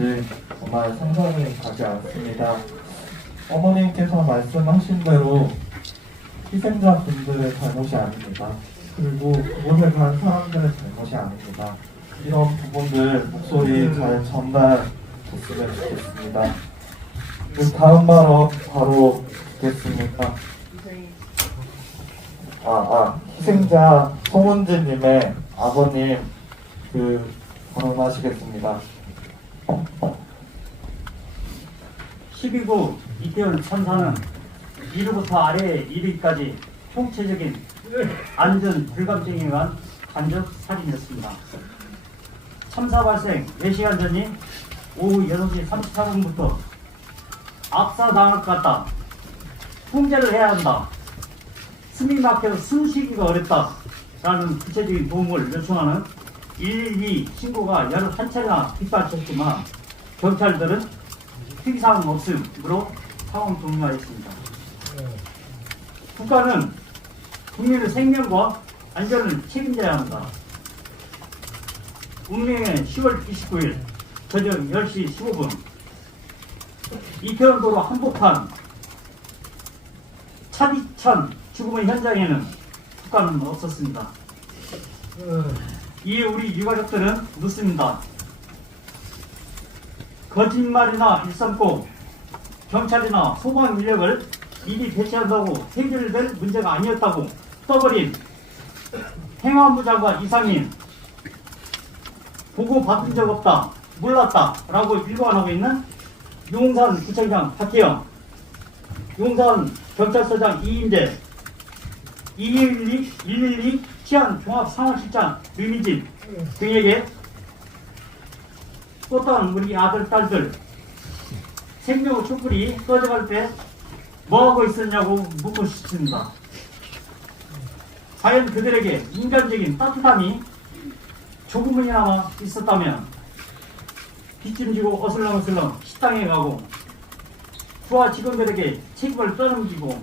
있는지 정말 상상이 가지 않습니다. 어머님께서 말씀하신 대로 희생자분들의 잘못이 아닙니다. 그리고 그곳에 간 사람들의 잘못이 아닙니다. 이런 부분들 목소리 잘 전달됐으면 좋겠습니다. 그 다음 발언 바로 듣겠습니다. 아, 아, 희생자 송은지님의 아버님 그 발언하시겠습니다. 12구 이태원 참사는 위로부터 아래 1위까지 총체적인 안전 불감증에 의한 간접 살인이었습니다. 참사 발생 4시간 전인 오후 6시 34분부터 압사당할 것 같다. 통제를 해야 한다. 숨이 막혀서 숨쉬기가 어렵다. 라는 구체적인 도움을 요청하는 112 신고가 여러 한 차례나 빗발쳤지만 경찰들은 특이사항 없음으로 상황 종료하였습니다. 국가는 국민의 생명과 안전을 책임져야 합니다. 운명의 10월 29일 저녁 10시 15분 이태원도로 한복판 차디찬 죽음의 현장에는 국가는 없었습니다. 이에 우리 유가족들은 묻습니다. 거짓말이나 일삼고 경찰이나 소방 인력을 미리 배치한다고 해결될 문제가 아니었다고 떠버린 행안부 장관 이상민 보고 받은 적 없다 몰랐다 라고 일관하고 있는 용산 구청장 박혜영 용산 경찰서장 이인재 212, 112 치안 종합상황실장 유민진 등에게 또 다른 우리 아들, 딸들 생명 촛불이 꺼져갈 때 뭐하고 있었냐고 묻고 싶습니다. 과연 그들에게 인간적인 따뜻함이 조금이나마 있었다면 뒷짐지고 어슬렁어슬렁 식당에 가고 부하 직원들에게 책임을 떠넘기고